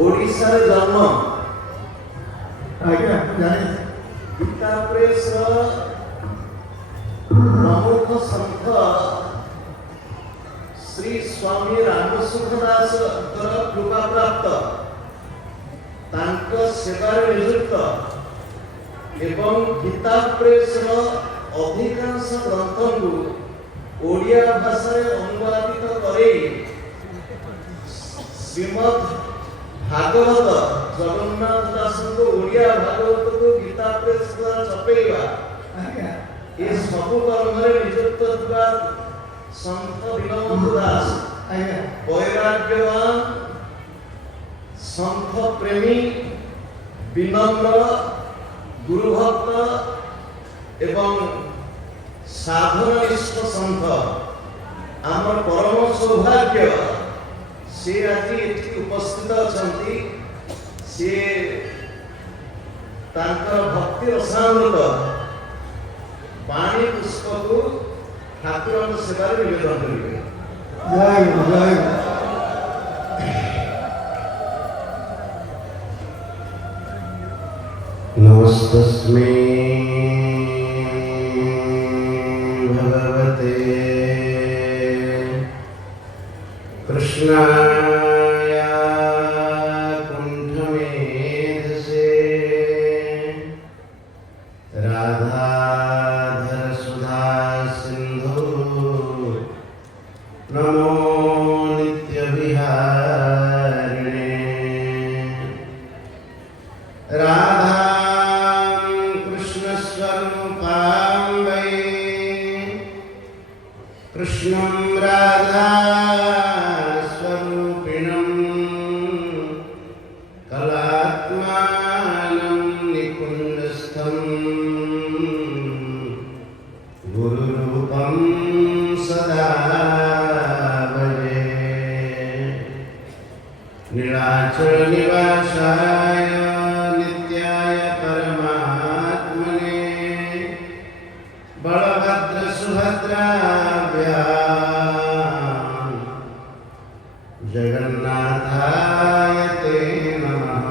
ओडिशा रे जन्म आज्ञा जाने गीता प्रेस प्रमुख संत श्री स्वामी रामसुखदास कृपा प्राप्त तांक सेवार नियुक्त एवं गीता प्रेस अधिकांश ग्रंथ को ओडिया भाषा अनुवादित करे श्रीमद भागवत जगन्नाथ दास को ओडिया भागवत को गीता प्रेस द्वारा छपेवा आज्ञा ये सब कर्म नियुक्त थिबा संत दीनबंधु दास आज्ञा वैराग्यवान संत प्रेमी विनम्र गुरुभक्त एवं साधननिष्ठ संत आमर परम सौभाग्य से आज एठी उपस्थित अछंती से तांकर भक्ति रसामृत पानी पुष्प को ठाकुर सेवा निवेदन करेंगे। जय जय नमस्तस्मै भगवते कृष्णाय कुण्ठमेधसे राधाधर सुधा सिन्धु नमो नित्यविहारिणे राधा कृष्णं राधा स्वरूपिणं कलात्मानं निकुञ्जस्थं गुरुरूपं सदा भजे नीलाचलनिवासाय नित्याय परमात्मने बलभद्र सुभद्रा जगन्नाथाय ते नमः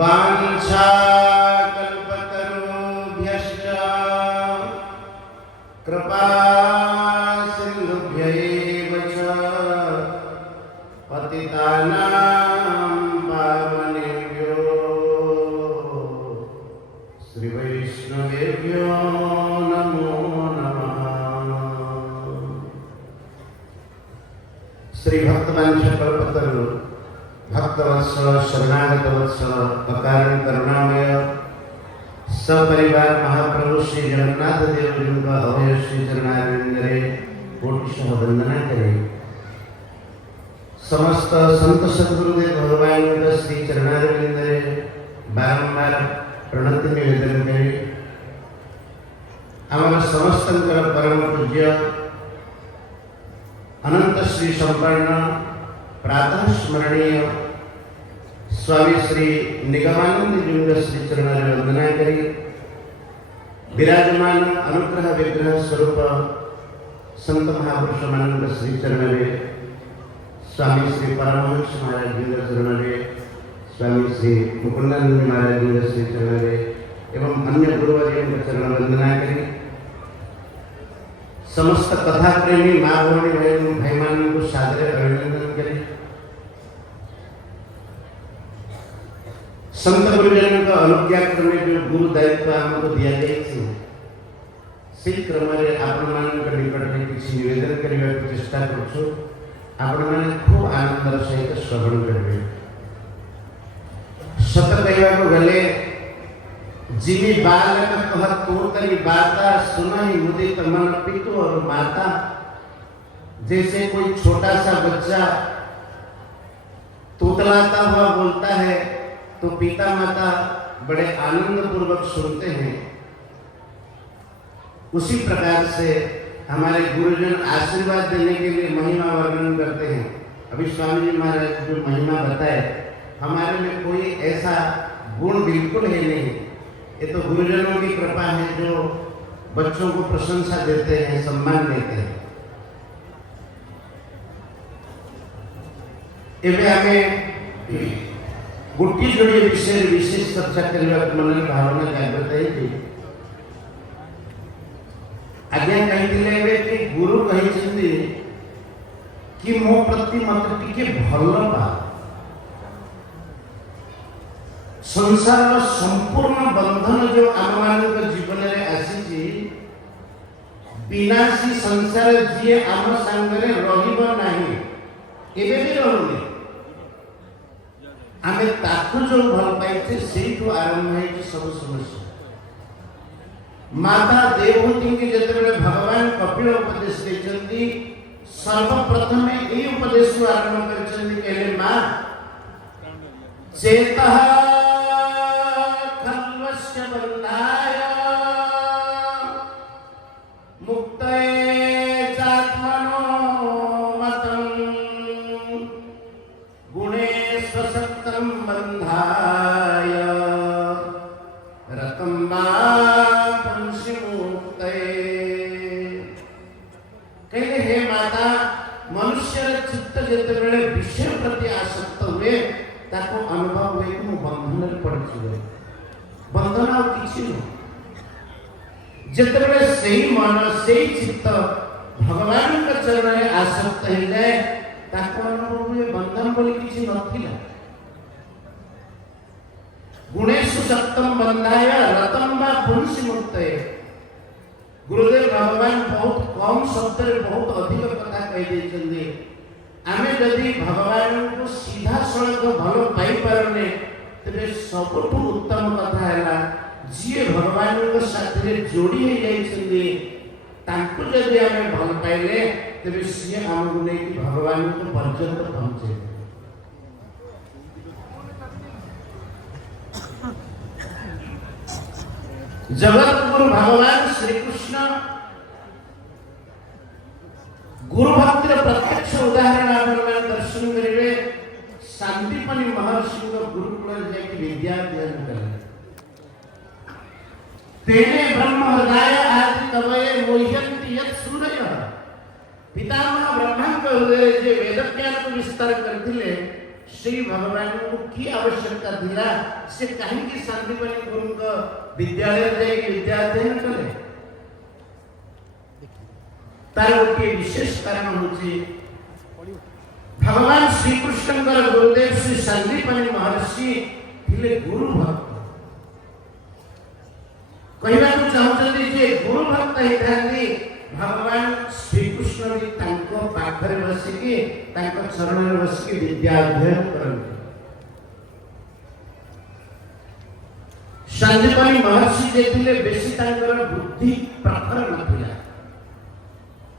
वाञ्छाकल्पतरुभ्यश्च कृपा सिन्धुभ्यैव च पतितानां पावनेभ्यो श्रीवैष्णवेभ्यो नमो श्री भक्तवंश कल्पतरु भक्तवत्सल शरणागत वत्सल अकारण करुणामय सपरिवार महाप्रभु श्री जगन्नाथ देव जी का अभय श्री चरणारविंदरे कोटिशः वंदना करे समस्त संत सद्गुरुदेव भगवान का श्री चरणारविंदरे बारंबार प्रणति निवेदन करे आम समस्त परम पूज्य अनंत श्री संपन्न प्रातः स्मरणीय स्वामी श्री निगमानंद जी श्री चरण वंदना करी विराजमान अनुग्रह विग्रह स्वरूप संत महापुरुष मानंद श्री चरण स्वामी श्री परमहंस महाराज जी चरण स्वामी श्री मुकुंदानंद महाराज जी श्री चरण एवं अन्य गुरुवर्यों का चरण वंदना करी समस्त कथा प्रेमी माँ भौणी भाई मान को सादर अभिनंदन करें संत गुरुजन का अनुज्ञा क्रमे जो गुरु दायित्व हमको दिया जाए से क्रम आपण मान निकट में किसी निवेदन करने की चेष्टा करूँ आपण मैंने खूब आनंद सहित श्रवण करेंगे सत कहवा को गले जिमी बालक कह तोर करी बाता सुनहि मुदित मन पितु और माता जैसे कोई छोटा सा बच्चा तोतलाता हुआ बोलता है तो पिता माता बड़े आनंद पूर्वक सुनते हैं उसी प्रकार से हमारे गुरुजन आशीर्वाद देने के लिए महिमा वर्णन करते हैं। अभी स्वामी जी महाराज जो महिमा बताए हमारे में कोई ऐसा गुण बिल्कुल है नहीं, ये तो गुरुजनों की कृपा है जो बच्चों को प्रशंसा देते हैं, सम्मान देते हैं। एवं आम गोटे जोड़े विषय विशेष चर्चा करने मन भावना जागृत है। आज्ञा कही कि गुरु कही कि मो प्रति मत टिके भल पा संसार संपूर्ण बंधन जो आम मान जीवन में आसी विनाशी संसार जी आम सांगरे रही भी रही आम ताकू जो भल पाइचे से आरंभ है सब समस्या। माता देवहूति की जिते भगवान कपिल उपदेश देते सर्वप्रथम ये उपदेश को आरंभ कर माँ चेता खल्वस्य बंधाय मुक्तये चात्मनो मतम गुणे स्वसक्तं बंधाय रतं वा पंसी मुक्तये। कहले हे माता मनुष्य चित्त जिते विषय प्रति आसक्त हुए ताको अनुभव हुए कि बंधन पड़ी बंधन आ किसी जिते से मन से चित्त भगवान का चरण में आसक्त हो जाए ताको अनुभव हुए बंधन बोली किसी नथिला। गुणेषु सक्तं बंधाय रतं वा पुंसी मुक्तये। गुरुदेव भगवान बहुत कम शब्द बहुत अधिक कथा कही आमे जदि भगवान को सीधा सड़क भल पाई पारने तेरे सबुठ उत्तम कथा है जी भगवान को साथी जोड़ी हो जाइछन्दी तांको जदि आमे भल पाइले तेरे सी आमको नहीं भगवान को पर्यंत पहुंचे। जगत गुरु भगवान श्री कृष्ण गुरु भक्तिर प्रत्यक्ष उदाहरण आप दर्शन करेंगे। शांतिपनि महर्षि गुरुकुल जाके विद्या अध्ययन करें तेने ब्रह्म हृदय आदि कवये मोह्यन्ति यत् सूरयः। पितामह ब्रह्मा के हृदय जे वेद ज्ञान को विस्तार करथिले श्री भगवान को की आवश्यकता थिला से कहीं की शांतिपनि गुरु का विद्यालय जाके विद्या अध्ययन करे तार गोटे विशेष कारण होची भगवान श्री कृष्ण गुरुदेव श्री संदीपनी महर्षि थिले गुरु भक्त कहना को चाहते जे गुरु भक्त हेतांदी भगवान श्री कृष्ण भी तांको पाखरे बसिकी तांको चरण में बसिकी विद्या अध्ययन करते। संदीपनी महर्षि जे थिले बेसी तांकर बुद्धि प्रखर नथिला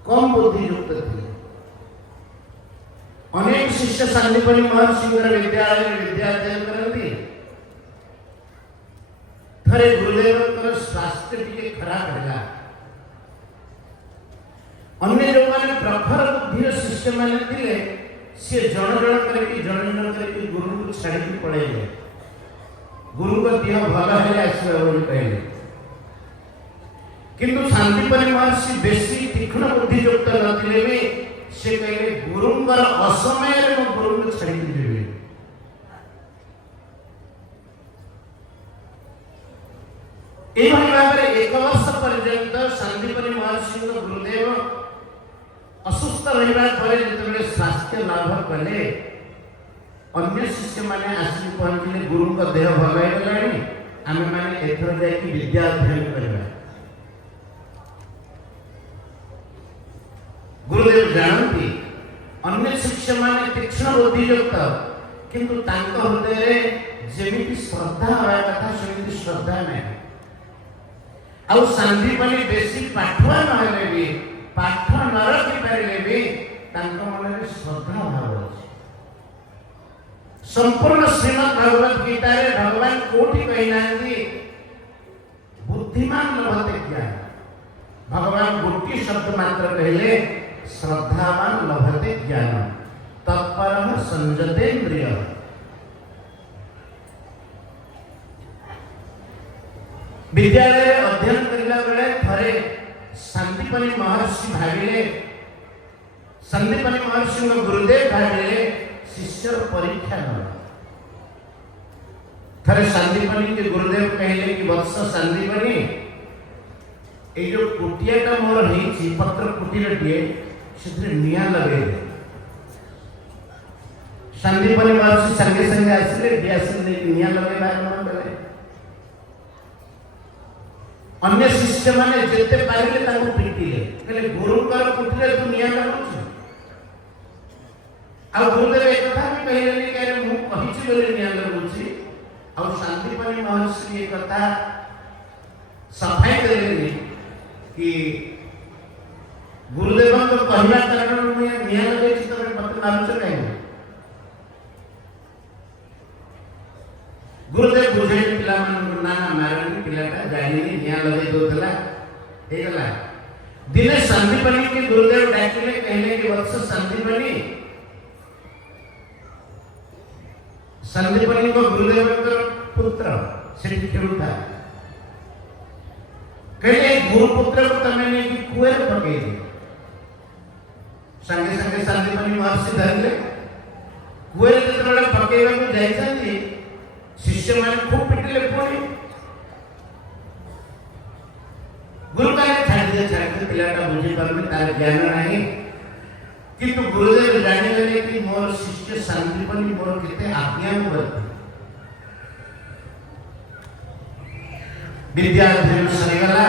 कम बुद्धि युक्त थे। अनेक शिष्य संदीपनी महर्षि विद्यालय विद्या अध्ययन करती थरे गुरुदेव स्वास्थ्य टी खराब है अन्य जो मैंने प्रखर बुद्धि शिष्य मैंने थे सी जन जन करके गुरु को छाड़ी पड़े गुरु का देह भल है कहले किंतु शांतिपनि महर्षि बेसी तीक्ष्ण बुद्धि युक्त नथिले भी से कहले गुरुंकर असमय रे गुरु को छाड़ी देबे। एभली भाबरे एक वर्ष पर्यंत शांतिपनि महर्षि गुरुदेव असुस्थ रहिबा परे जेतबे स्वास्थ्य लाभ कले अन्य शिष्य माने आसी पहुंचले गुरु का देह भल है गलानी आमे माने एथर जाय कि विद्या अध्ययन करबा। गुरुदेव जानती अन्य शिष्य माने तीक्ष्ण बुद्धि युक्त किंतु तांको हृदय जेमिति श्रद्धा होया कथा सेमिति श्रद्धा नहीं आउ संदीपनी बेसी पाठवा नहले भी पाठ न रखि पारिले भी तांको मन में श्रद्धा भाव अछि। संपूर्ण श्रीमद् भगवत गीता रे भगवान कोठी कहिनांती बुद्धिमान लभते ज्ञान भगवान गोटी शब्द मात्र कहले श्रद्धावान लभते ज्ञान तत्परः संजतेन्द्रिय। विद्यालय अध्ययन करला बेले थरे संदीपनी महर्षि भाविले संदीपनी महर्षि गुरुदेव भाविले शिष्य परीक्षा न थरे संदीपनी के गुरुदेव कहले कि वत्स संदीपनी ए जो कुटियाटा मोर हेछि पत्र कुटीरटिए सेथरे निया लगे संदीपनी महर्षि संगे संगे आसिले दियासिल ने निया लगे बार मन करे अन्य शिष्य माने जेते पारिले ताको पिटिले कहले गुरुकर कुटीरे तू निया लगुछ आ गुरुदेव एक कथा भी कहले नहीं कहले मु कहिछि बोले निया लगुछि और संदीपनी महर्षि एक कथा सफाई देले कि गुरुदेव को कहला कारण में निया लगे छी तमे मत मारुछ काहे गुरुदेव बुझे पिला मन ना मारनी पिलाटा जानी निया लगे दोतला हे गला दिने संदीपनी के गुरुदेव डाकिले कहले कि वत्स संदीपनी संदीपनी को गुरुदेव का पुत्र से खेलुता कहले गुरुपुत्र को तमे ने कि कुएर पके दे संगे संगे संदीपनी महर्षि धरले कुएर जेतबेला पकेवा को जाइछन्ती शिष्य माने खूब पिटिले पड़ी गुरु का छाड़ दे पिलाटा बुझी परमे तार ज्ञान नहीं किंतु गुरुदेव जाने लगे कि मोर शिष्य संदीपनी मोर केते आज्ञा करते विद्या अध्ययन सरीगला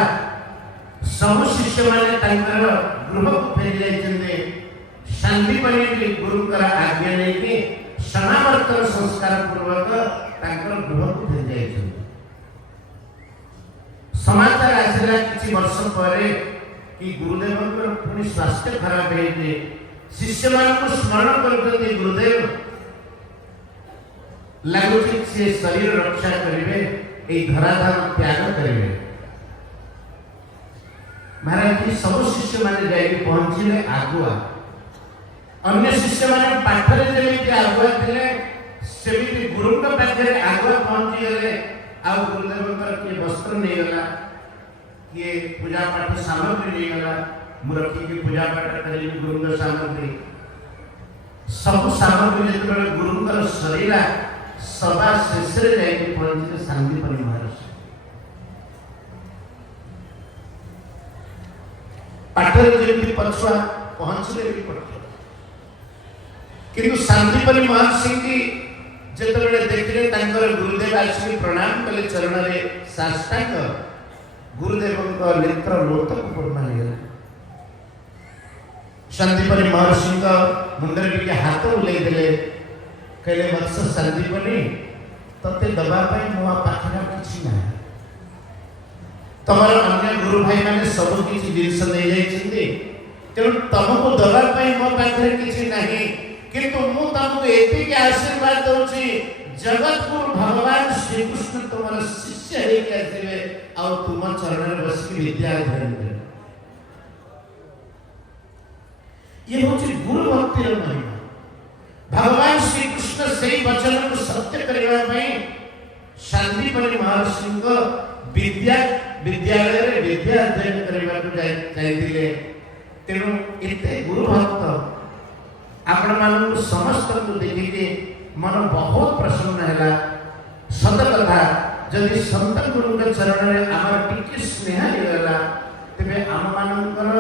सब शिष्य माने तांकर गृह को फेरी जाइछन्ते संदीपनी के गुरु कर आज्ञा नै कि समावर्तन संस्कार पूर्वक तांकर गृह को फेरी जाइछन्ते समाचार आसिला किछि वर्ष परे कि गुरुदेवଙ୍କର पुनि स्वास्थ्य खराब हेते शिष्य मान को स्मरण करते गुरुदेव लगुच से शरीर रक्षा करिवे ए धराधाम त्याग करिवे महाराज जी सब शिष्य माने जाई पहुंचिले आगुआ अन्य शिष्य माने पाठरे जेमिति आगुआ थिले सेमिति गुरुଙ୍କ पाखरे आगुआ पहुंची गले आ गुरुदेवଙ୍କର के वस्त्र नै गला ये पूजा पाठ सामग्री नै गला मुरखी की पूजा पाठ करी गुरुଙ୍କ सामग्री सब सामग्री जेतबेले गुरुଙ୍କର शरीर सभा शेषरे जाई पहुंचे संदीपनी महर्षि पाठरे जेमिति पछुआ पहुंचले भी पड़तो किंतु संदीपनी महर्षि की जेतबेले देखले तांकर गुरुदेव आसी प्रणाम कले चरण रे साष्टांग गुरुदेवଙ୍କ नेत्र लोतक पूर्ण हेला संदीपनी महर्षि का मुंडर के हाथ उले देले कहले वत्स संदीपनी तते दबा पाई मोआ पाखरा किछि ना तमर अन्य गुरु भाई माने सब किछि जिंस नै जाइछिंदी तेणु तमको दबा पाई मो पाखरे किछि नाही किंतु मु तमको एति के आशीर्वाद दउछि जगत गुरु भगवान श्री कृष्ण तमर शिष्य हे के आसीबे आ तुम चरण रे बसि विद्या अध्ययन करे ये होची गुरु भक्ति रो महिमा भगवान श्री कृष्ण से वचन को सत्य करबा पई संदीपनी महर्षि को विद्यालय रे विद्या अध्ययन करबा को जाइतिले तेनु इते गुरु भक्त आपण मान को समस्त को देखि के मन बहुत प्रसन्न हैला सत कथा जदि संत गुरु के चरण रे हमर टिके स्नेह हेला तबे हम मानकर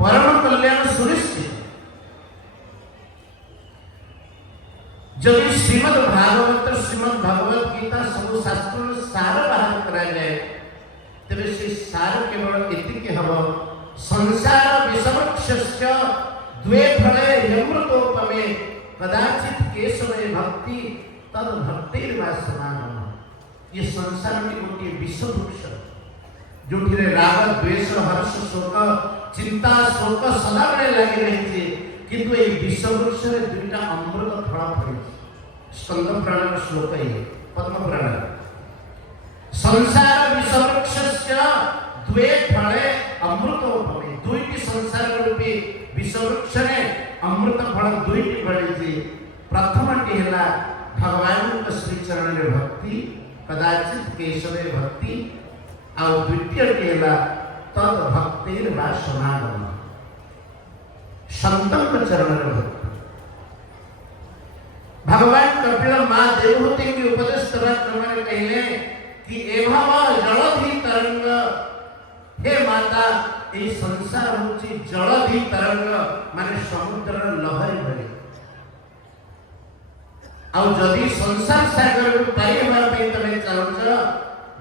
परम कल्याण सुनिश्चित जब श्रीमद् भागवत श्रीमद् भगवत गीता सब शास्त्र सार बाहर करा जाए तबे से सार केवल एतिके हबो संसार विषवक्षस्य द्वे फले यमृतोपमे कदाचित केशवे भक्ति तद भक्तिर वासमान ये संसार में गोटे विषवृक्ष जोठिरे राग द्वेष हर्ष शोक चिंता शोक सदा बेले लागि रहिছে किंतु ए विषवृक्ष रे दुईटा अमृत फल फळे स्कंद पुराण श्लोक है पद्म पुराण संसार विषवृक्षस्य द्वे फले अमृतोपमे दुईटी संसार रूपी विषवृक्ष रे अमृत फल दुईटी फळिछि प्रथमटी हैला भगवान के श्री चरण रे भक्ति कदाचित केशवे भक्ति आ द्वितीयटी हैला तद भक्तिर वा समागम संतन चरण रे भक्ति कपिल माँ देवहूति की उपदेश क्रम कहले कि एभाव जलधि तरंग, हे माता ये संसार होची जलधि तरंग माने समुद्र लहरी भली। आउ जदि संसार सागर को तरीवा पे तमे चाहुच,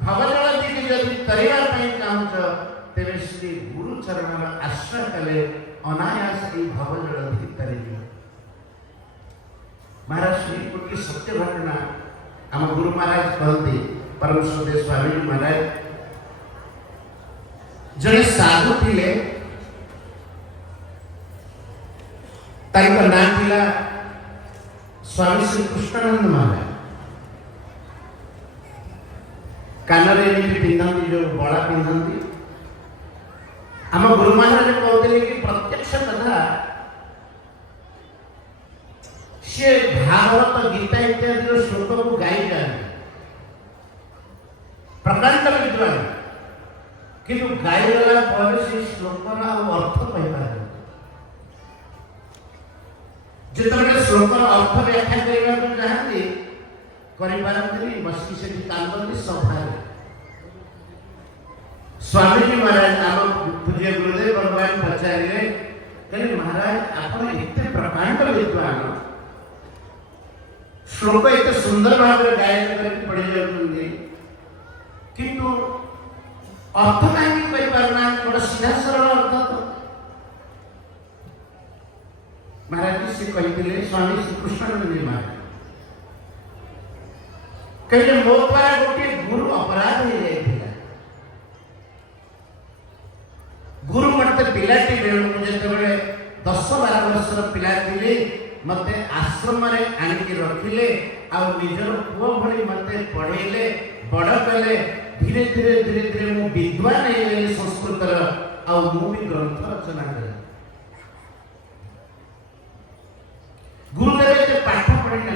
भवजलधि की जदि तरीवा पे चाहुच, तेरे श्री गुरु चरण आश्रय कले अनायास ही भवजलधि तरीवा। महाराज श्री गोटे सत्य घटना आम गुरु महाराज कहते, परम श्रद्धेय स्वामी महाराज जड़े साधु थिले, तांका नाम थिला स्वामी श्री कृष्णानंद महाराज। कानरे पिंधती जो बड़ा पिंधती, आम गुरु महाराज कहते कि प्रत्यक्ष कथा से भागवत गीता इत्यादि श्लोक को गाई जाए प्रकांड विद्वान, किंतु गाई गला पर से श्लोकर अर्थ कहीपर जिते श्लोकर अर्थ व्याख्या करने चाहती करें बस से कांदी सभा। स्वामी महाराज आम पूज्य गुरुदेव भगवान पचारे कहले महाराज आप प्रकांड विद्वान, श्लोक एत सुंदर भाव में गायन करके पढ़ी जाती, किंतु अर्थ कहीं कही पारना बड़ा सीधा सरल अर्थ। तो महाराज जी से कही स्वामी श्री कृष्णानंद महाराज कहले मो द्वारा गोटे गुरु अपराध हो जाता। गुरु मत पिलाटी बेलू जिते 10-12 वर्षर पिला थी मत आश्रम आणिक रखिले, निजर पुओ भली मत पढ़ेले, बड़ कले। धीरे धीरे धीरे धीरे मु विद्वान हो संस्कृत भी ग्रंथ रचना कले। गुरुदेव एत पाठ पढ़ी न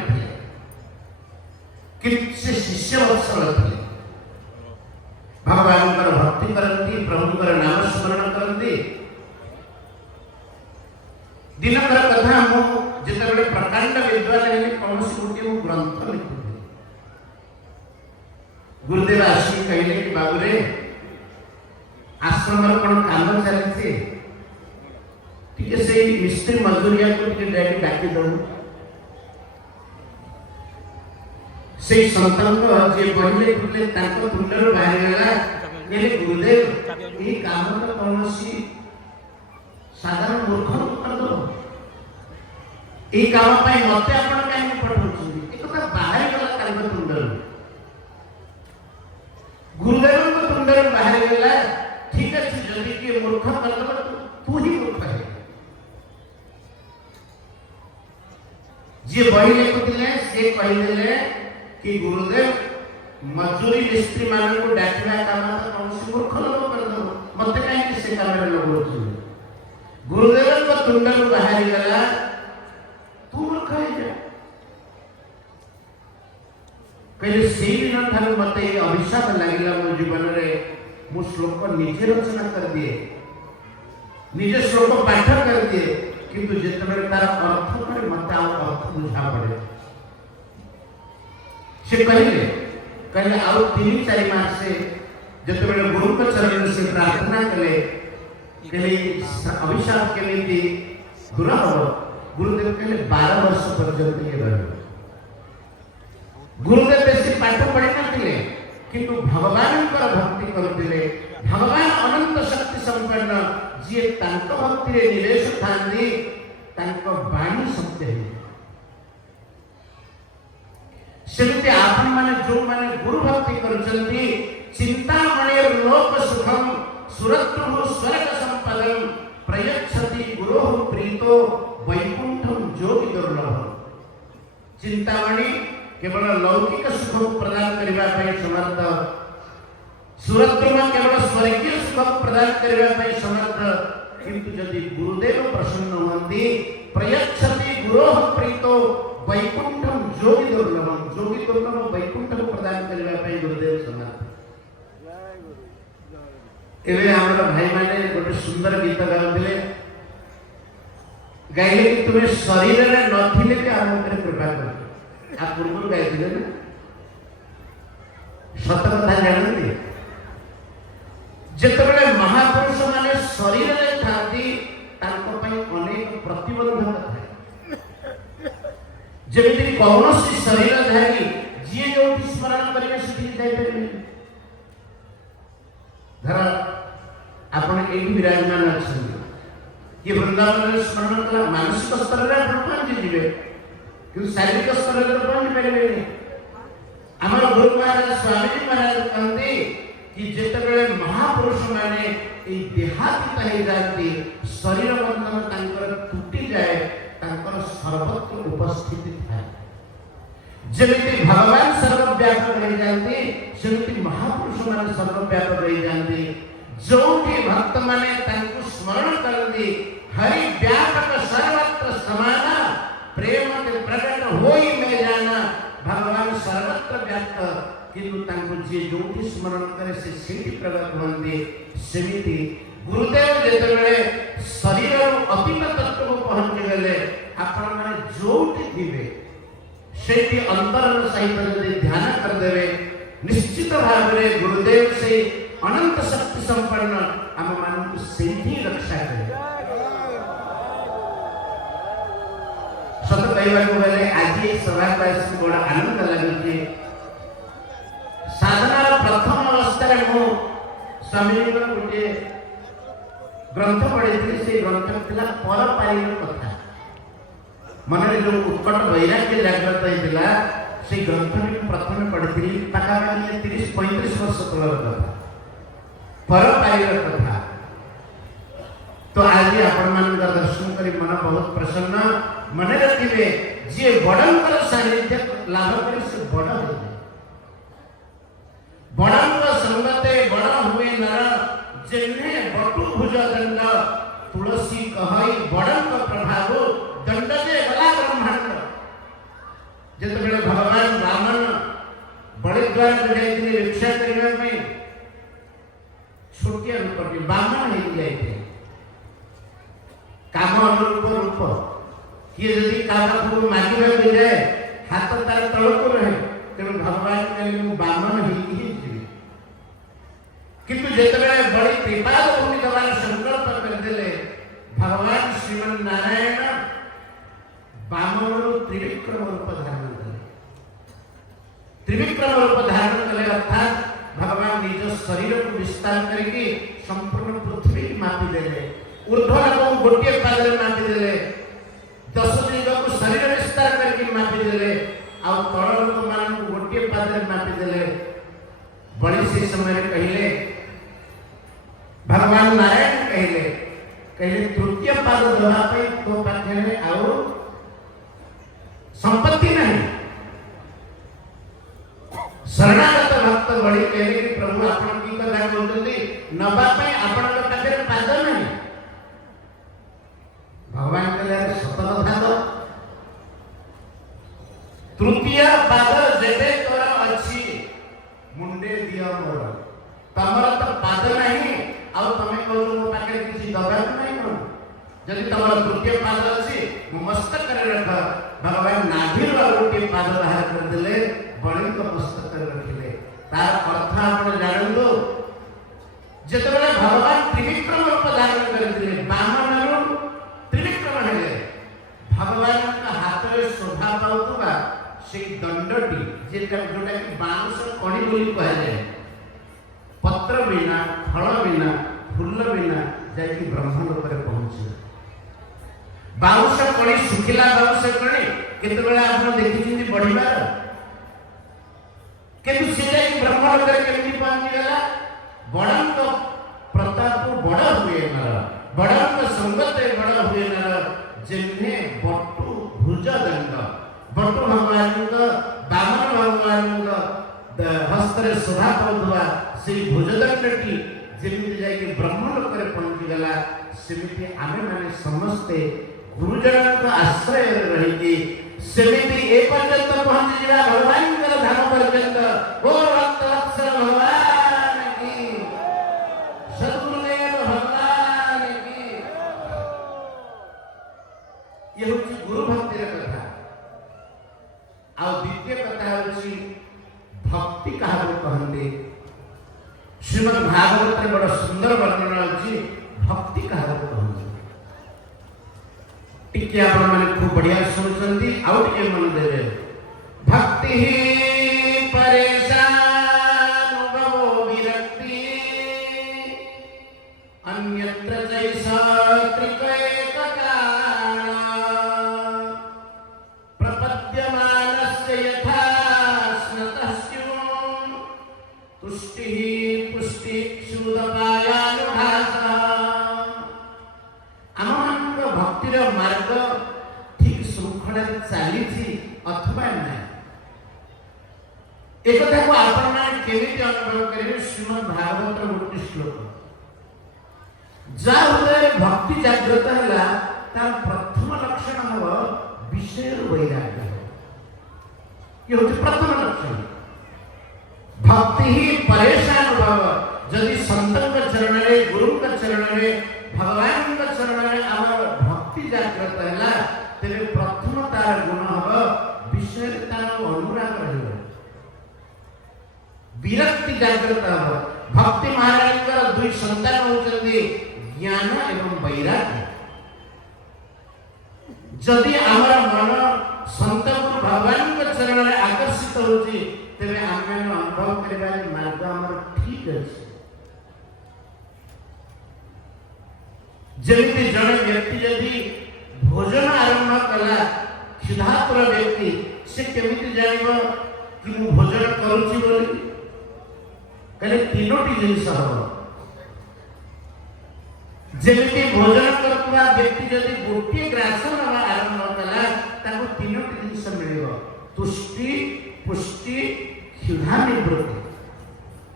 कि शिष्य वत्सल थे, भगवान भक्ति करती, प्रभु नाम स्मरण करती। दिनकर कथा जिते प्रकांड विद्वान कौन गोटे ग्रंथ लिखुदी, गुरुदेव आसिक कहले कि बाबूरे आश्रम कौन काम चलती से मिस्त्री मजूरिया को डाकी दू से संतान जी बढ़ले टुटले तुंडर बाहर गला गुरुदेव ये काम तो कौन साधारण मूर्ख कर दो, ये काम मत आप कहीं पठाऊँ बाहर गला तुंडर। गुरुदेव को तुंडर बाहर गला, ठीक अच्छे जदि किए मूर्ख कर तू ही मूर्ख है। जी बही लिखुले से कहीदेले कि गुरुदेव मजूरी मिस्त्री मान को डाकवा काम तो कौन मूर्ख लोग कर दो, मत कहीं से काम लगो। गुरुदेव को तुंडर बाहर गला, तू मूर्ख है। कहले से दिन ठार मत अभिशाप लगे मो जीवन में मु श्लोक निजे रचना कर दिए, निजे श्लोक पाठ कर दिए, किंतु जिते तार अर्थ पड़े मत अर्थ बुझा पड़े। से कहले आउ 3-4 मास से जिते गुरु के चरण से प्रार्थना कले अभिशाप केमी दूर हम। गुरुदेव कहले 12 वर्ष पर्यंत ये रहे। गुरुदेव बेसी पाठ पढ़ी नथिले, किंतु भगवान भक्ति करथिले। भगवान अनंत शक्ति संपन्न जी तांको भक्ति रे निवेश थांदी, तांको वाणी सत्य है। सेमते आपन माने जो माने गुरु भक्ति करचंती, चिंतामणि लोक सुखम सुरत्तु स्वर्ग संपदम प्रयच्छति गुरोः प्रीतो वैकुंठम जोगी दुर्लभम। चिंतामणि केवल लौकिक सुख प्रदान करने समर्थ, सुरत्मा केवल स्वर्गीय सुख प्रदान करने समर्थ, किंतु यदि गुरुदेव प्रसन्न होती प्रयच्छति गुरोः प्रीतो वैकुंठम जोगी दुर्लभम। जोगी दुर्लभ वैकुंठम प्रदान करने गुरुदेव समर्थ। एवं हमारा भाई माने गोटे सुंदर गीत गाउले, गाइले कि तुम्हें शरीर में नथिले भी आम कृपा कर। आप पूर्व गए थे ना सत कथा जानते जितेबाला महापुरुष माने शरीर में थाती अनेक प्रतिबंधक थाए जमीन कौन शरीरधारी जी जो स्मरण करेंगे धर आप विराजमान अच्छा ये वृंदावन स्मरण कला मानसिक स्तर में आप पहुंची जी कि शारीरिक स्तर में तो पहुंच पारे आम गुरु महाराज स्वामी महाराज कहते कि जिते महापुरुष माने देहातीत हो जाती शरीर बंधन टूटी जाए सर्वत्र उपस्थिति थाए जमीती भगवान सर्वव्यापक रही जाती सेमती महापुरुष माने सर्वव्यापक रही जाती जो भक्त माने स्मरण करती हरि व्यापक सर्वत्र समान प्रेम के प्रकट हो ही में जाना भगवान सर्वत्र व्याप्त किंतु जी जो स्मरण करे से सीटी प्रकट होती सेमिति गुरुदेव जिते शरीर अतीत तत्व को पहुंची गले आपण माने जोटी थिबे सेठी अंतर सहित यदि ध्यान करदेवे निश्चित भाव में गुरुदेव से अनंत शक्ति संपन्न आम मानक सेठी रक्षा करे सत कहवा गले आज सभा पास बड़ा आनंद लगे साधना प्रथम अवस्था मु स्वामी गोटे ग्रंथ पढ़ी से ग्रंथ था परपारिक कथा मन जो उत्कट वैराग्य जागृत होता से ग्रंथ प्रथम पढ़ी पाखापाखि 30-35 वर्ष तलर कथा परपारिक कथा तो आज आपण मान दर्शन करी मन बहुत प्रसन्न मन रखिए जी बड़ंकर सानिध्य लाभ करे से बड़ हो बड़ंक संगते बड़ हुए नर जिन्हे बटु भुज दंड तुलसी कहई बड़ंक प्रभाव दंड जे गला ब्रह्मांड जिते भगवान रामन बड़े द्वार जाते रक्षा करने छोटिया रूप बामन हो जाते काम अनुरूप रूप किए जदि कामको मांगे जाए हाथ तार तलक रहे तेणु भगवान कहले बामन ही किंतु जिते बड़ी कृपाल भूमि देवार संकल्प करदे भगवान श्रीमन नारायण बामन त्रिविक्रम रूप धारण कले त्रिविक्रम रूप धारण कले अर्थात भगवान निज शरीर को विस्तार करके संपूर्ण पृथ्वी मापी देले ऊर्ध्व को गोटे पाद मापी देले 10 दिन को शरीर विस्तार करके मापी देले आ तल लोक मान गोटे पाद मापी देले बड़ी से समय कहले भगवान नारायण कहले तृतीय पाद देवा तो पाखे आउ संपत्ति नहीं शरणागत भक्त बड़ी कहले कि प्रभु आपण की कथा बोलते नबा पाए आपण पाखे पाद नहीं भगवान कहले सत कथा तो तृतीय पाद जेबे तोर अछि मुंडे दिया मोर तमर तो पाद नहीं आ तमे कहू मो पाखे किसी दबा नहीं कोन जदि तमर तृतीय पाद अछि मो मस्तक करे रख भगवान नाभिर गोटे पाद बाहर कर देले बड़ी को मस्तक करे रखिले तार अर्थ आपण जानंदो जेतबेले भगवान त्रिविक्रम रूप धारण करथिले बामन रूप त्रिविक्रम हेले भगवान का हाथ रे शोभा पाउतबा से दंडटी जेटा जोटा कि बांस कणी बोली कह जाए पत्र बिना फल बिना फूल बिना जाकि ब्रह्मलोक रे पहुंचे बाउंस कणी सुखिला बाउंस कणी केतबेला आपण देखिथिनि बढ़िबार केतु से जाकि ब्रह्मलोक रे केमि पहुंची गेला बड़ंक प्रताप बड़ हुए नर बड़ंक संगते बड़ हुए नर जिन्हे बटु भुज दंड बटु भगवान बामन भगवान हस्त शोभा पाउवा से भुजदंडी जमी जाकि ब्रह्मलोक में पहुंची गला सेमिति आमे माने समस्ते गुरुजन आश्रय रही सेमिति ए पर्यंत पहुंची जा भगवान धाम पर्यंत ओ भक्त वत्सल भगवान की सद्गुरुदेव भगवान की ये गुरु भक्तिर कथा आ द्वितीय कथा होची भक्ति काहाको कहते। श्रीमद् भागवत रे बड़ा सुंदर वर्णना होची भक्ति काहाको कहते। टिके आपण माने खूब बढ़िया सुनछंती आउ टिके मन देबे। भक्ति ही परेशान भवो विरक्ति अन्यत्र जैसा त्रिकैक कारणा प्रपद्यमानस्य यथा स्नतः स्युः तुष्टिः पुष्टिक्षुदपायानुभासः। आमମାନଙ୍କ भक्तिर मार्ग ठीक ଶୃଙ୍ଖଳ ଚାଲିଛି अथवा नहीं एक कथा को आपण माने केमिति अनुभव करिवे। श्रीमद् भागवत गोटे श्लोक जा हृदय भक्ति जागृत है तार प्रथम लक्षण हम विषय वैराग्य ये होती प्रथम लक्षण। भक्ति ही परेशान भाव जदि संतों का चरण में गुरु का चरण में भगवान का चरण में आम भक्ति जागृत है तेरे प्रथम तार गुण हम विषय तार अनुराग रह विरक्ति जागृत हम। भक्ति महाराज दुई संतान होती ज्ञान एवं वैराग्य। जदि आमर मन संत गुरु भगवान के चरण में आकर्षित होची तेरे आमे अनुभव करबा मार्ग हमर ठीक अछि। जमिति जन व्यक्ति यदि भोजन आरंभ कला क्षुधातुर व्यक्ति से केमिति जानिबो कि मु भोजन करूची बोली कले तीनोटी जिनिस हो। जेमिति भोजन करतुवा व्यक्ति यदि गोटे ग्रास नवा आरंभ कला ताको तीनोटी जिनिस मिलिबो तुष्टि पुष्टि क्षुधा निवृत्ति।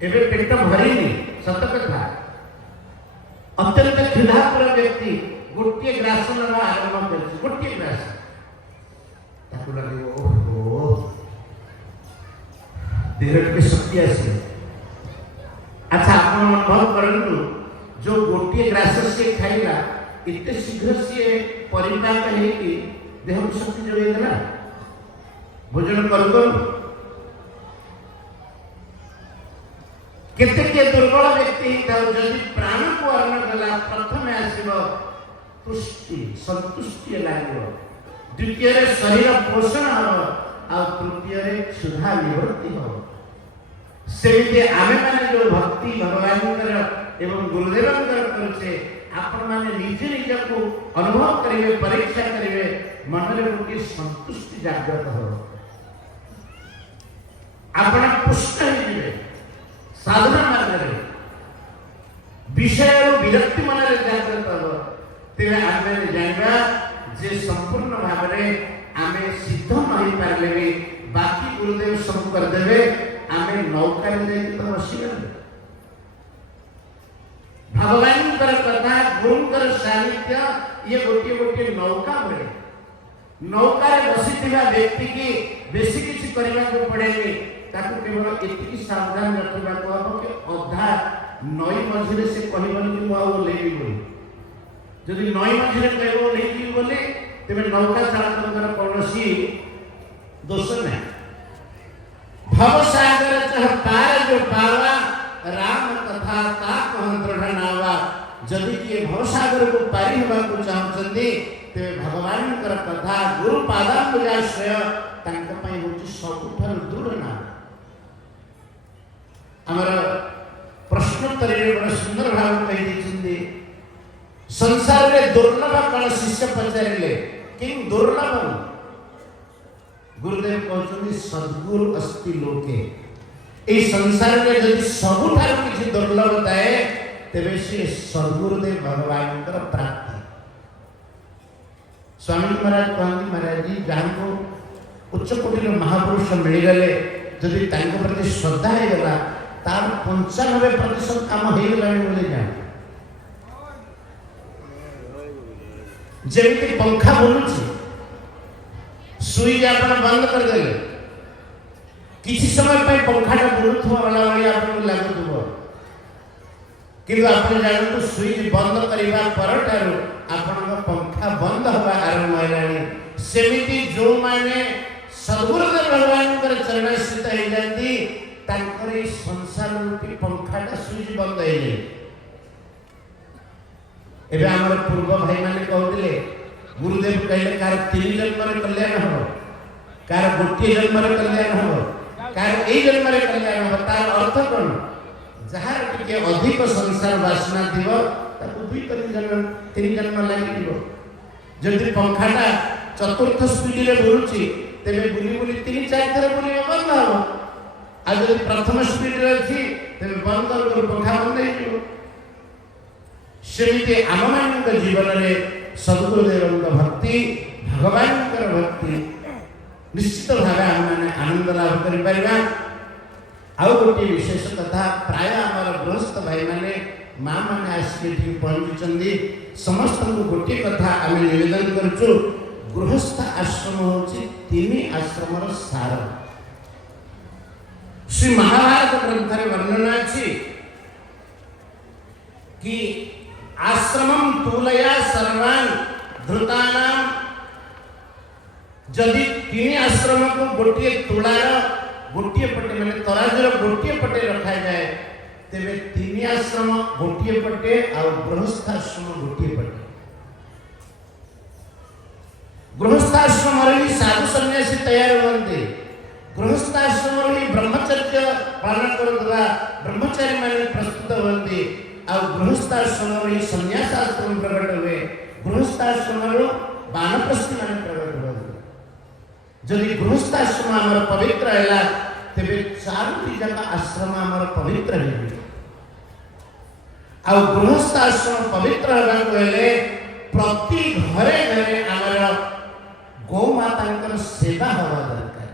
एबे पेट भरिनी सत कथा अत्यंत क्षुधातुर व्यक्ति गोटे ग्रास नवा आरंभ करछि गोटे ग्रास ताको लगे ओहो देह के शक्ति आसी। अच्छा आप अनुभव करंतु जो गोटे ग्रास से खाइला इतने शीघ्र से परिपाक है कि देह को शक्ति जोगे देला भोजन करतो केते के दुर्बल व्यक्ति जदि प्राण को अन्न कला प्रथम आसीबो तुष्टि संतुष्टि लागो द्वितीय रे शरीर पोषण हो और तृतीय रे क्षुधा निवृत्ति हो। सेमिति आमे माने जो भक्ति भगवान एवं गुरुदेव करुचे आपण माने निजे निजे को अनुभव करिवे परीक्षा करिवे मन रे गोटे संतुष्टि जागृत हो। आपण पुष्ट होइबे साधना मार्ग रे विषय और विरक्ति मन रे जागृत हो तेरे आमे जानबा जे संपूर्ण भाव रे आमे सिद्ध नहीं पारले भी बाकी गुरुदेव सब कर देबे आमे नौका रे जाई तो बसी गले। भगवान कर कथा गुरु कर सानिध्य ये गोटे गोटे नौका भले नौका रे बसी थिबा व्यक्ति की बेसी किछि करबा को पड़ेनी ताकू केवल एतिकी सावधान रखबा को हो कि अधा नई मझिरे से कहबन कि मो लेबी बोली जदि नई मझिरे कहबो लेबी बोली तेबे नौका चालक कौनसी दोष नहीं। भव सागर चह पार जो पावा राम कथा ता कह दृढ़ नावा। जदि के भव सागर को पारी होबा को चाहछन्ती ते भगवान कर कथा गुरु पादांबुजाश्रय तांक पई होची सबुठार दृढ़ नाव। हमर प्रश्नोत्तर रे बड़ा सुंदर भाव कहि दिछन्ती संसार रे दुर्लभ कण शिष्य पचारिले कि दुर्लभ गुरुदेव कहते सद्गुरु अस्ति लोके ए संसार में यदि सबुठार किसी दुर्लभता है तेरे से सद्गुरुदेव भगवान कर प्राप्ति। स्वामी महाराज कहते महाराज जी जहाँ को उच्च कोटि महापुरुष मिलगले जदि तांको प्रति श्रद्धा है गला तार 95% काम हो गलानी बोले जान जेमिति पंखा बुलुची सुई आपण बंद कर देले किसी समय पे पंखाटा बुलुथवा वाला वाली आपन लागुथबो किंतु आपण जानतो स्विच बंद करिबा परठारु आपन पंखा बंद होबा आरंभ होलानी। सेमिति जो माने सद्गुरुदेव भगवान चरणाश्रित हो जाती संसार रूपी पंखाटा स्विच बंद हो जाए। एबे आमर पूर्व भाई माने कहते गुरुदेव कहले कार 3 जन्म कल्याण हो, कार गोटे जन्म कल्याण हो, कार ए जन्म कल्याण हो। तार अर्थ कौन? जहाँ टिके अधिक संसार वासना थी ताकू 2-3 जन्म लगे। जदि पंखाटा चतुर्थ स्पीड रे बुलुची तेरे बुली बुली 3-4 थर बुली बंद हो। आज जब प्रथम स्पीड रे अछि तेरे बंद कर पंखा बंद हो। सेमिति आम मान जीवन में सद्गुरुदेव भक्ति भगवान भक्ति निश्चित भाव आम मैंने आनंद लाभ कर। आउ गोटे विशेष कथा प्राय आम गृहस्थ भाई मैंने माँ मैंने आसिक पहुंची समस्त को गोटे कथा आम निवेदन करुँ। गृहस्थ आश्रम हूँ 3 आश्रम सार। श्री महाभारत ग्रंथ में वर्णना अच्छी कि आश्रमं तुलया सर्वान् धृतानां जदि 3 आश्रम को गोटे तुलार गोटे पटे माने तराजर गोटे पटे रखा जाए तेरे 3 आश्रम गोटे पटे और गृहस्थाश्रम गोटे पटे। गृहस्थाश्रम साधु सन्यासी तैयार होते, गृहस्थाश्रम ब्रह्मचर्य पालन करवा ब्रह्मचारी माने प्रस्तुत होते और गृहस्थाश्रम सन्यासाश्रम प्रकट हुए, गृहस्थाश्रम बानप्रस्थी मान प्रकट हुए। जदि गृहस्थाश्रम आमर पवित्र है तेरे 4टी जाक आश्रम आमर पवित्र है। और गृहस्थाश्रम पवित्र होगा प्रति घरे घरे आमर गौमाता सेवा हवा दरकार।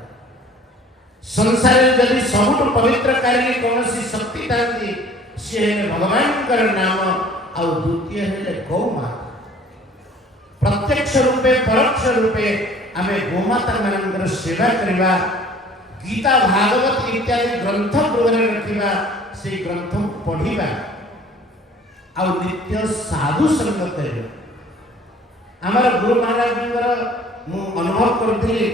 संसार जदि सबुठ पवित्र कार्य कौन शक्ति था सी भगवान नाम और द्वितीय है गौमाता। प्रत्यक्ष रूपे परोक्ष रूपे आम गौमाता मान सेवा करवा, गीता भागवत इत्यादि ग्रंथ गृह रखा, से ग्रंथ पढ़ा और नित्य साधु संग कर। आमर गुरु महाराज मु अनुभव करी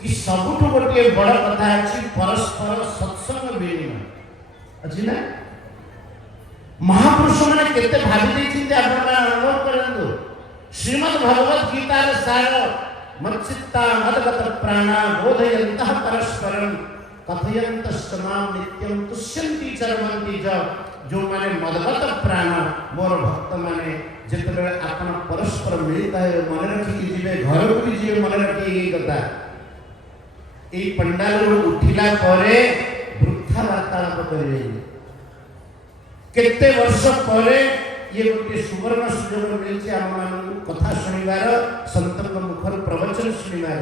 कि सबुठ गोटे बड़ कथा अच्छी परस्पर सत्संग विनिमय अच्छी ना। महापुरुष मैंने केते भावी अनुभव करूँ। श्रीमद् भगवत गीतार सार मच्चित्ता मदगत प्राणा बोधयन्तः परस्परं कथयन्तस्तमां नित्यं तुष्यन्ति चरमन्ति च। जो माने मदगत प्राण मोर भक्त माने जिते आपन परस्पर मिलता है मन रखी जीवे घर को भी जीवे मन रखी कथा ये पंडाल उठिला परे वृद्धा वार्तालाप करेंगे। केते वर्ष परे ये गोटे सुवर्ण सुजोग मिलছে आम मान कथा शुणिबार, संतक मुखर प्रवचन शुणिबार।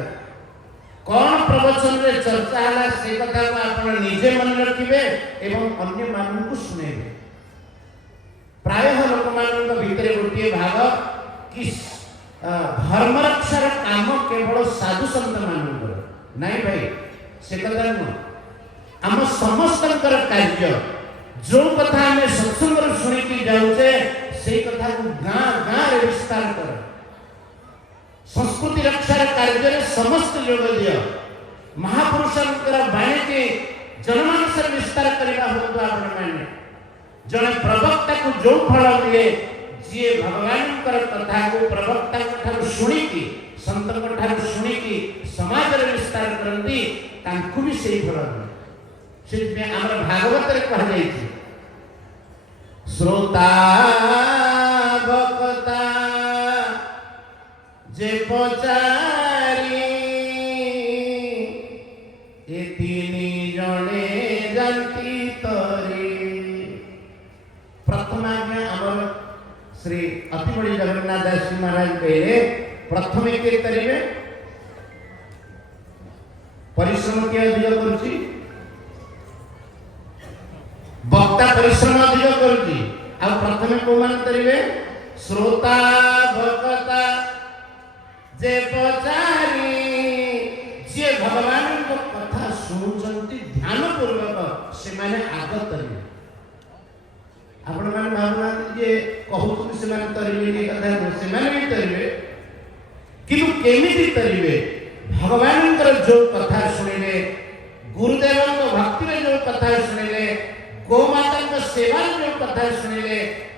कौन प्रवचन रे चर्चा है से कथा को आप निजे मन रखिबे एवं अन्य मानू को सुनेबे। प्राय लोक मान भीतर गोटे भाग कि धर्म रक्षार काम केवल साधु संत मान नहीं भाई से कथा नुह। आम समस्त कार्य जो कथा आम सत्संग शुणिकी जाऊे से कथा को गाँ गाँ विस्तार कर। संस्कृति रक्षार कार्य समस्त योग दिय। महापुरुषर बाणी के जनमानस विस्तार करने आप जड़े प्रवक्ता को जो फल दिए जी भगवान कथा को प्रवक्ता शुणिकी संत शुणिकी समाज विस्तार करती भी से फल दिए। आम भागवत कहुई श्रोता भक्ता जे पचारी ए 3 जने जानती तरी। प्रथम आम श्री अतिबड़ी जगन्नाथ दास महाराज कहले प्रथम के करेंगे परिश्रम के अधिक करुची वक्ता परिश्रम अधिक करुची आ प्रथम को मान करेंगे श्रोता भक्ता जे पचारी जे भगवान को कथा शुणुचंती ध्यान पूर्वक से माने आदत करेंगे। आपण माने भावना जे कहउतु से माने तरिबे ये कथा से माने भी तरिबे किंतु केमिति तरिबे भगवान जो कथा शुणिले गुरुदेव भक्ति जो कथा शुणिले गोमाता सेवा जो कथा शुणिले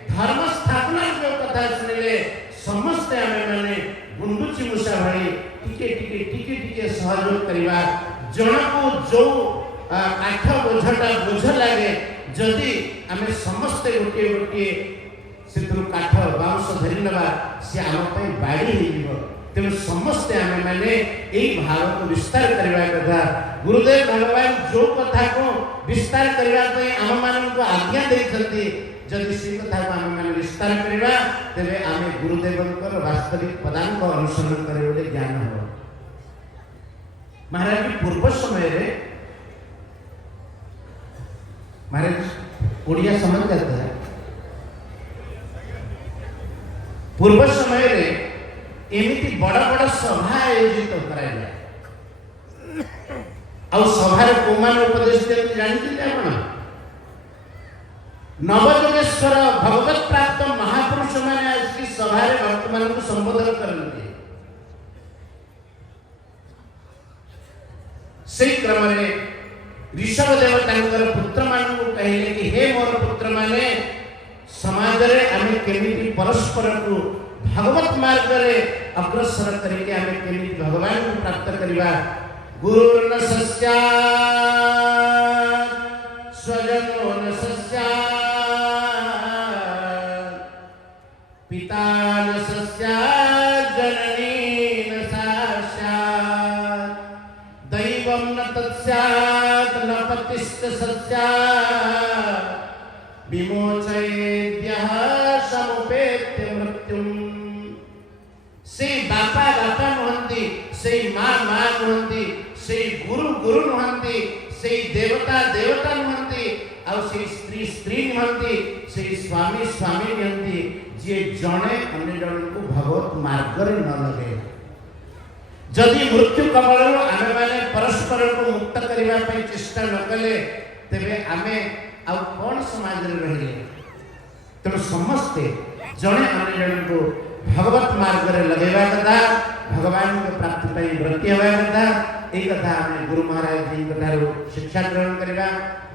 धर्म स्थापना जो कथा शुणिले समस्ते आमे माने गुंडुची मूषा भली टिके टिके टिके टिके सहयोग करवा जनकू जो काठ बोझटा बोझ लगे जदि आमे समस्ते गोटे गोटे से काठ बाउंश धरी नवा से आम बाड़ी हो तेणु समस्ते आमे माने यही भाव को विस्तार करवा कथा गुरुदेव भगवान जो कथा को विस्तार करने आम मान को आज्ञा देते जदि से कथा को आम मान विस्तार करवा तेरे आमे गुरुदेव वास्तविक पदांक अनुसरण करे ज्ञान हो महाराज पूर्व समय रे महाराज ओडिया समझ जाता है पूर्व समय रे एमिति बड़ बड़ सभा आयोजित कराया आ सभार कोमान उपदेश देते जानते आपण नवयोगेश्वर भगवत प्राप्त महापुरुष माने आजकी सभारे भक्त मान को संबोधन करते से क्रम रे ऋषभ देवता पुत्र मान को कहले कि हे मोर पुत्र माने समाज रे आमे केमिति परस्पर को भगवत मार्ग रे अग्रसर करके आमे केमिति भगवान को प्राप्त करिवा गुरु न सस्या स्वजनो न सस्या पिता न सस्या जननी न साक्षात् दैवं न तत्स्यात् न पतिश्च सस्यात् विमोचयेद्यः समुपेत्य मृत्युम् से बापा बापा नुहंती से माँ माँ नुहंती से गुरु गुरु नुहंती से देवता देवता नुहंती और से स्त्री स्त्री नुहंती से स्वामी स्वामी नुहंती जे जणे अन्य जन को भगवत मार्ग रे न लगे जदि मृत्यु कमल आमे माने परस्पर को मुक्त करबा पई चेष्टा न कले तेबे आमे आ कोन समाज रे रहिले तेणु समस्ते जणे अन्य जन को भगवत मार्ग रे लगेवा कथा भगवान के प्राप्ति पई व्रती होवा कथा एक कथा हमें गुरु महाराज जी कथारो शिक्षा ग्रहण करबा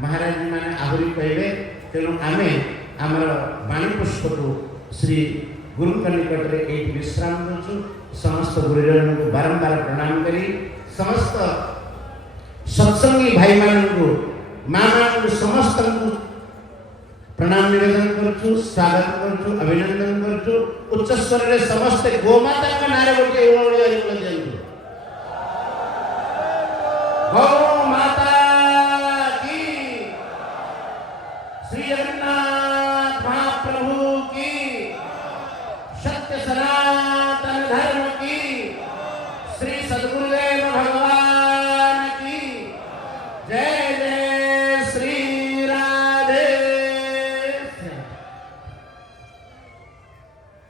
महाराज जी माने आहुरी कहबे तेणु आमे हमर वाणी पुष्प को श्री गुरु निकट रे एक विश्राम दछु समस्त गुरुजन को बारंबार प्रणाम करी समस्त सत्संगी भाई मान को मां मान को समस्त को प्रणाम निवेदन करछु स्वागत करछु अभिनंदन करछु उच्च स्वर रे समस्त गोमाता का नारे बोलके ओळी ओळी बोलजंतु गौ माता की श्री जगन्नाथ महाप्रभु की सत्य सनातन धर्म की श्री सद्गुरु